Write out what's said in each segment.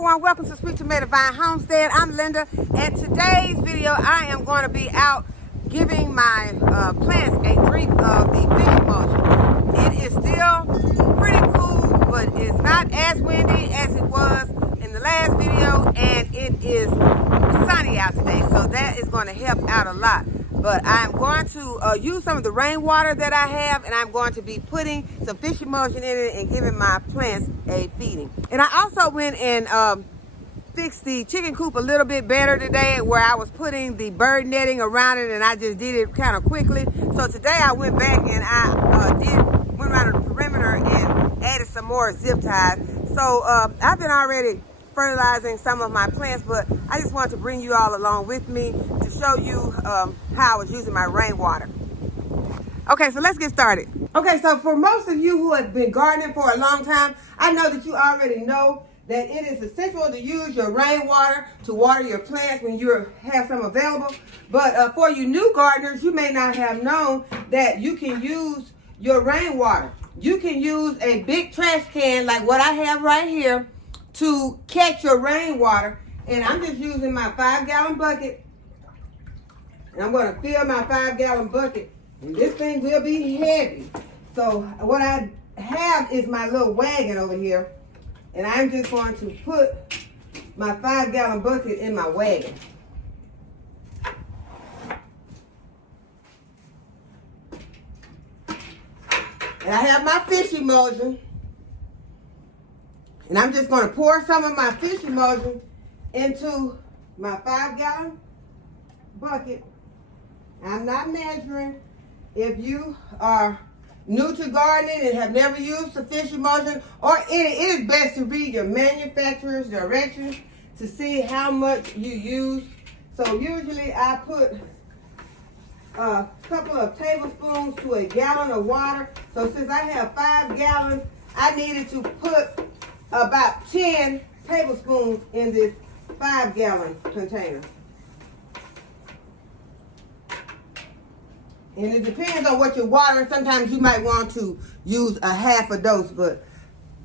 everyone, welcome to Sweet Tomato Vine Homestead. I'm Linda, and today's video I am going to be out giving my plants a drink of the fish emulsion. It is still pretty cool, but it's not as windy as it was in the last video, and it is sunny out today, so that is going to help out a lot. But I'm going to use some of the rainwater that I have, and I'm going to be putting some fish emulsion in it and giving my plants a feeding. And I also went and fixed the chicken coop a little bit better today, where I was putting the bird netting around it, and I just did it kind of quickly. So today I went back and I went around the perimeter and added some more zip ties. So I've been already fertilizing some of my plants, but I just wanted to bring you all along with me to show you how I was using my rainwater. Okay, so let's get started. Okay, so for most of you who have been gardening for a long time, I know that you already know that it is essential to use your rainwater to water your plants when you have some available. But for you new gardeners, you may not have known that you can use your rainwater. You can use a big trash can like what I have right here to catch your rainwater. And I'm just using my 5-gallon bucket. And I'm going to fill my 5-gallon bucket. And this thing will be heavy. So what I have is my little wagon over here. And I'm just going to put my 5-gallon bucket in my wagon. And I have my fish emulsion. And I'm just going to pour some of my fish emulsion into my 5-gallon bucket. I'm not measuring. If you are new to gardening and have never used the fish emulsion or any, it is best to read your manufacturer's directions to see how much you use. So usually I put a couple of tablespoons to a gallon of water. So since I have 5 gallons, I needed to put about 10 tablespoons in this 5-gallon container. And it depends on what you're watering. Sometimes you might want to use a half a dose, but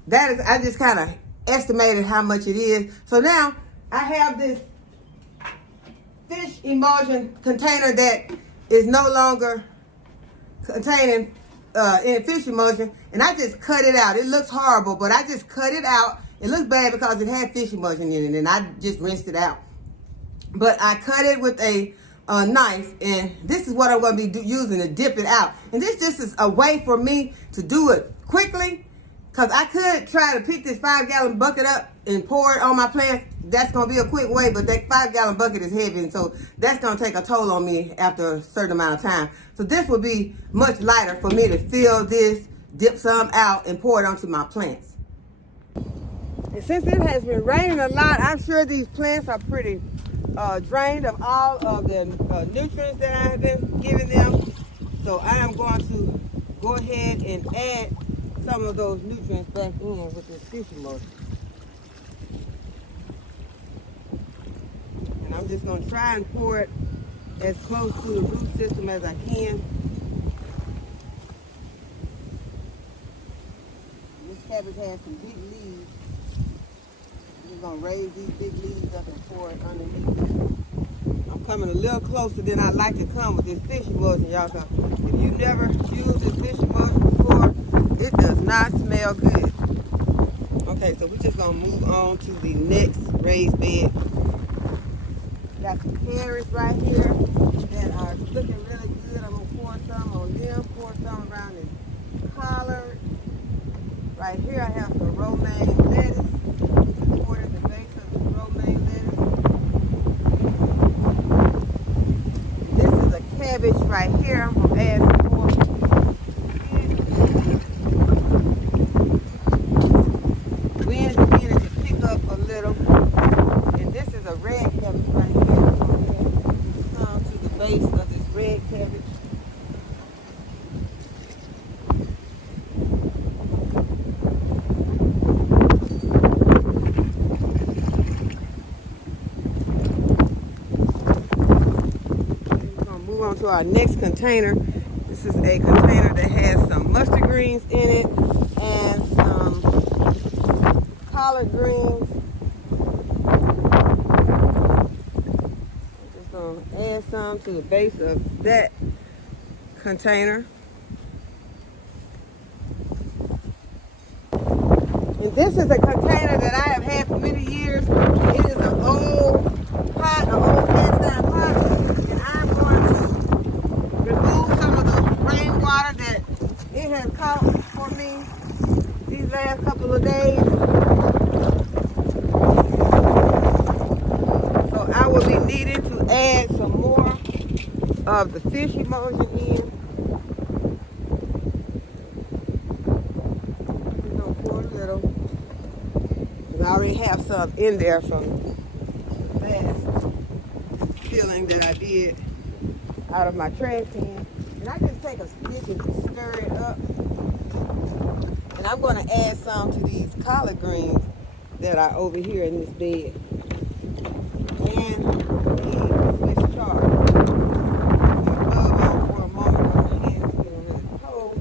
that is, I just kind of estimated how much it is. So now I have this fish emulsion container that is no longer containing any fish emulsion, and I just cut it out. It looks horrible, but I just cut it out. It looks bad because it had fish emulsion in it, and I just rinsed it out. But I cut it with a knife, and this is what I'm going to be using to dip it out. And this just is a way for me to do it quickly, because I could try to pick this 5-gallon bucket up and pour it on my plants. That's going to be a quick way, but that 5-gallon bucket is heavy, and so that's going to take a toll on me after a certain amount of time. So this will be much lighter for me to fill this, dip some out, and pour it onto my plants. And since it has been raining a lot, I'm sure these plants are pretty drained of all of the nutrients that I have been giving them. So I am going to go ahead and add some of those nutrients back in with this fish emulsion. And I'm just going to try and pour it as close to the root system as I can. This cabbage has some big leaves. I'm going to raise these big leaves up and pour it underneath. I'm coming a little closer than I like to come with this fish emulsion, y'all. So if you've never used this fish emulsion before, it does not smell good. Okay, so we're just going to move on to the next raised bed. Got some carrots right here that are looking really good. I'm going to pour some on them, pour some around this collard. Right here I have some romaine lettuce. Pour it in the base of the romaine lettuce. This is a cabbage right here. I'm going to add some more. Wind is beginning to pick up a little. And this is a red cabbage right here. I'm going to come to the base of this red cabbage. To our next container. This is a container that has some mustard greens in it and some collard greens Just gonna add some to the base of that container. And this is a container that I have had for many years. It is an old pot, an old cast iron pot, and I'm going to remove some of the rainwater that it has caught for me these last couple of days. So I will be needing to add some more of the fish emulsion in. Just gonna pour a little. I already have some in there from the last filling that I did out of my trash can. And I just take a stick and just stir it up. And I'm going to add some to these collard greens that are over here in this bed. And the Swiss chard. For a moment, my hands getting really cold.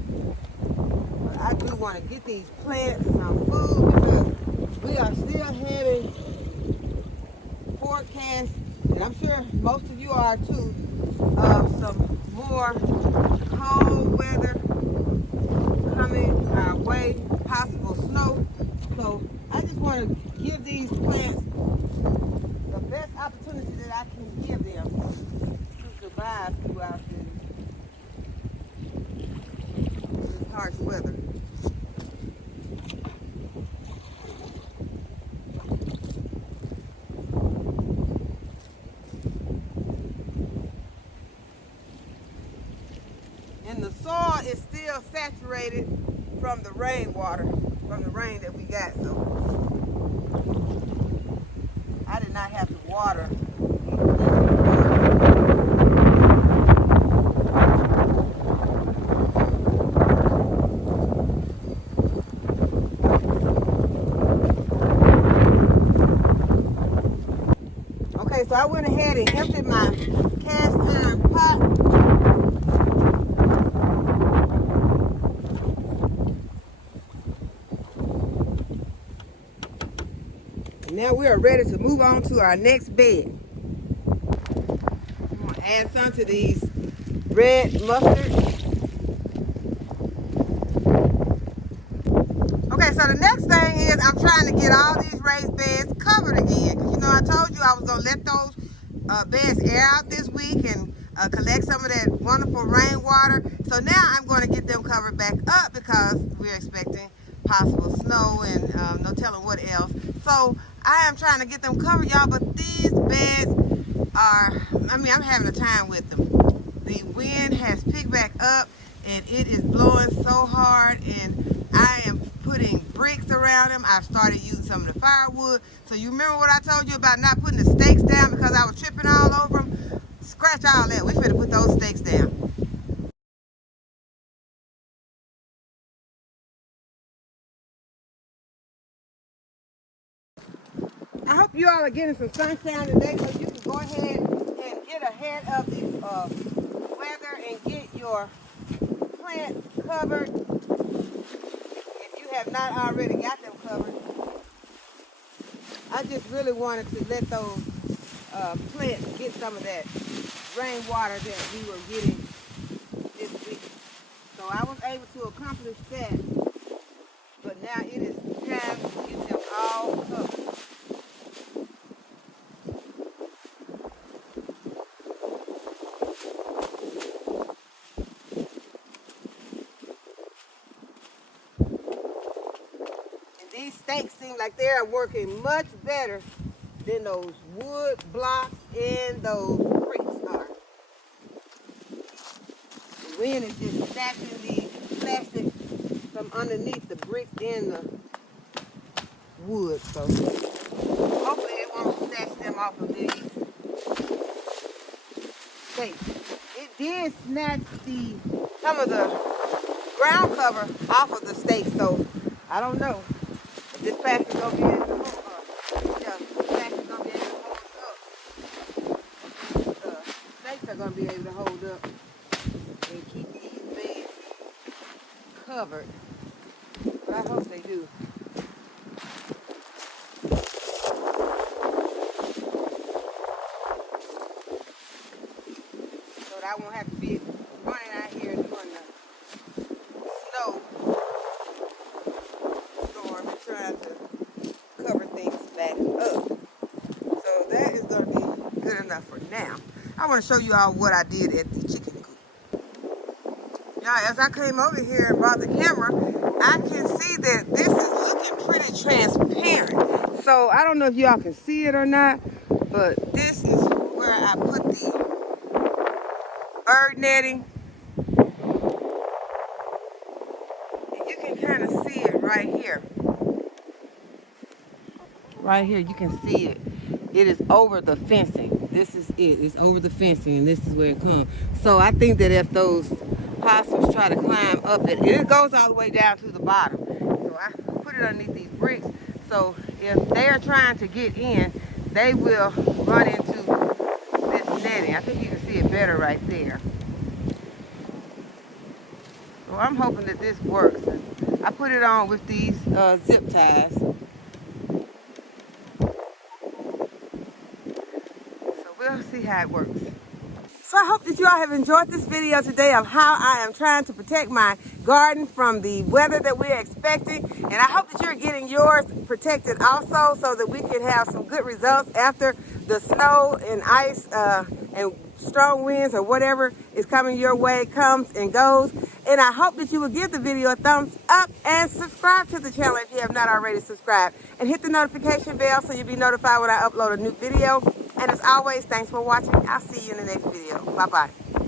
But I do want to get these plants some food because we are still having forecasts, and I'm sure most of you are too, of some more cold weather coming our way, possible snow. So I just want to give these plants the best opportunity that I can give them to survive throughout this harsh weather. And the soil is still saturated from the rainwater, from the rain that we got. So I did not have to water. Okay, so I went ahead and emptied my cast iron pot. Now we are ready to move on to our next bed. I'm going to add some to these red mustard. Okay, so the next thing is I'm trying to get all these raised beds covered again. Because, you know, I told you I was going to let those beds air out this week and collect some of that wonderful rainwater. So now I'm going to get them covered back up because we're expecting possible snow and no telling what else. So I am trying to get them covered, y'all, but these beds are, I'm having a time with them. The wind has picked back up and it is blowing so hard, and I am putting bricks around them. I've started using some of the firewood. So you remember what I told you about not putting the stakes down because I was tripping all over them? Scratch all that. We finna put those stakes down. I hope you all are getting some sunshine today so you can go ahead and get ahead of the weather and get your plants covered if you have not already got them covered. I just really wanted to let those plants get some of that rainwater that we were getting this week. So I was able to accomplish that, but now it is time to get them all covered. These stakes seem like they're working much better than those wood blocks and those bricks are. The wind is just snatching the plastic from underneath the bricks and the wood. So hopefully it won't snatch them off of these stakes. It did snatch some of the ground cover off of the stakes, so I don't know. This plastic is gonna be able to hold up. Yeah, this plastic is gonna be able to hold up. The stakes are gonna be able to hold up and keep these beds covered. But I hope they do. I won't have to be running out here doing the snow storm and trying to cover things back up. So that is going to be good enough for now. I want to show you all what I did at the chicken coop. Y'all, as I came over here and brought the camera, I can see that this is looking pretty transparent. So I don't know if y'all can see it or not, but this is where I put the bird netting. And you can kind of see it right here. Right here, you can see it. It is over the fencing. This is it. It's over the fencing, and this is where it comes. So I think that if those possums try to climb up it, it goes all the way down to the bottom. So I put it underneath these bricks. So if they are trying to get in, they will run into this netting. I think you can see it better right there. So I'm hoping that this works. I put it on with these zip ties. So we'll see how it works. So I hope that you all have enjoyed this video today of how I am trying to protect my garden from the weather that we're expecting. And I hope that you're getting yours protected also, so that we can have some good results after the snow and ice and strong winds or whatever is coming your way comes and goes. And I hope that you will give the video a thumbs up and subscribe to the channel if you have not already subscribed. And hit the notification bell so you'll be notified when I upload a new video. And as always, thanks for watching. I'll see you in the next video. Bye-bye.